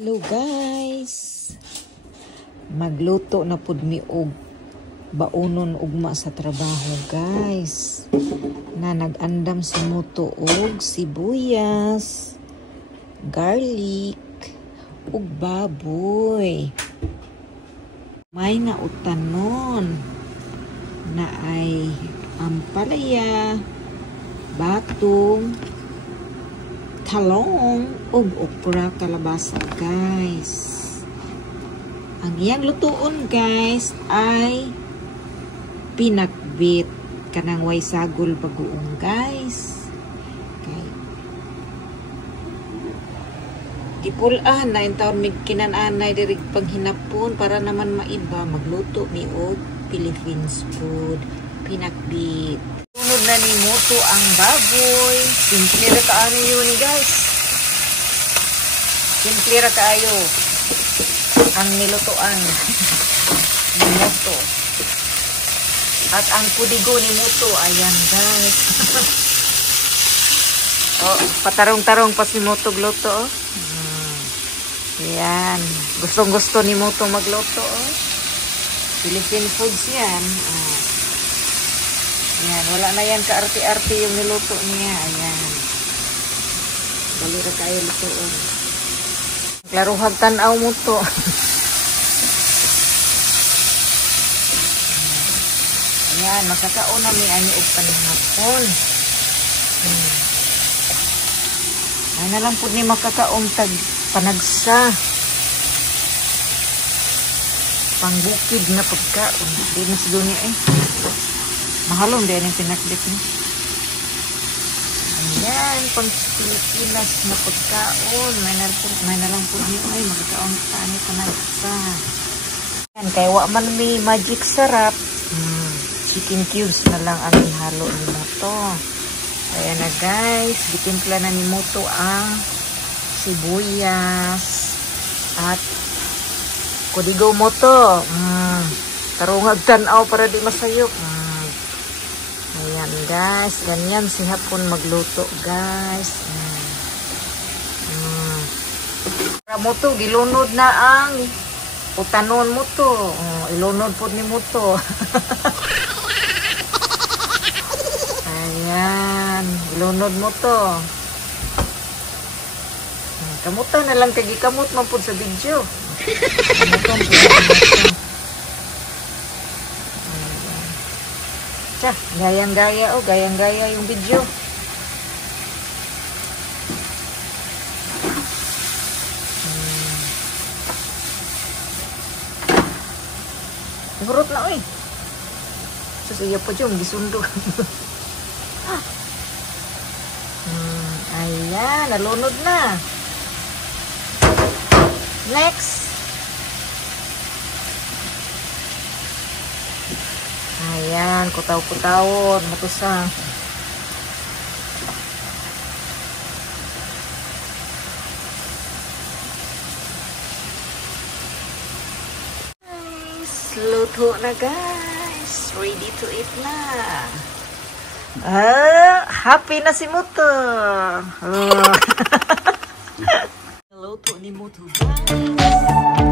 Hello guys, magluto na pud mi og baonon ugma sa trabaho guys. Na nag-andam si Muto og sibuyas, garlic ug baboy. May nautanon na ay ampalaya, batong, talong ug okra kalabasa guys. Ang iyang lutuon guys ay pinakbit kanang way sagol bagoong guys. Okay. Dipulaan na yung taon mig kinananay diri panghinapon para naman maiba magluto mi og Philippines food, pinakbit. Sunod na ni Muto ang baboy. Simple ra kaayo yun guys. Simple ra kaayo ang nilutuan ni Muto. At ang kudigo ni Muto, ayan guys. Oh, patarong-tarong pa si Muto gluto. Oh. Ayan. Gustong-gusto ni Muto magluto. Oh. Philippine foods yan. Oh. Ayan, wala na yan ka-arte-arte yung niluto niya. Ayan. Balira kayo lutoon. Klaruhag tanaw mo to. Ayan, makakaon na may ani og panahapon. Ay na lang po ni makakaon tag panagsa. Pangbukid na pagkaon. Di na sa dunia eh. Mahalong din yung pinakbit niya. Ayan, pang Pilipinas na pagkaon. May na lang po niyo. Ay, magkaon sa ano pa nagsa. Ayan, kaya waman may magic sarap. Chicken cubes na lang ang halo ni Muto. Ayan na guys. Bitimpla na ni Muto ang sibuyas. At kudigo Muto. Tarungag tanaw para di masayok. Ayan guys, ganyan si hapon magluto guys. Para Muto, gilunod na ang utanon Muto. Ilunod po ni Muto. Ayan, ilunod Muto. Kamuta na lang kagi kamot man po sa video. Kamutan po na Tsa, gayang-gaya oh, gayang-gaya yung video. Hurot na oy. Sus iya po dyan, gisundo. Ayan, nalunod na. Next. Ayan, kutaw-kutawon, matusa. Guys, luto na guys. Ready to eat na. Happy na si Muto. Luto ni Muto guys.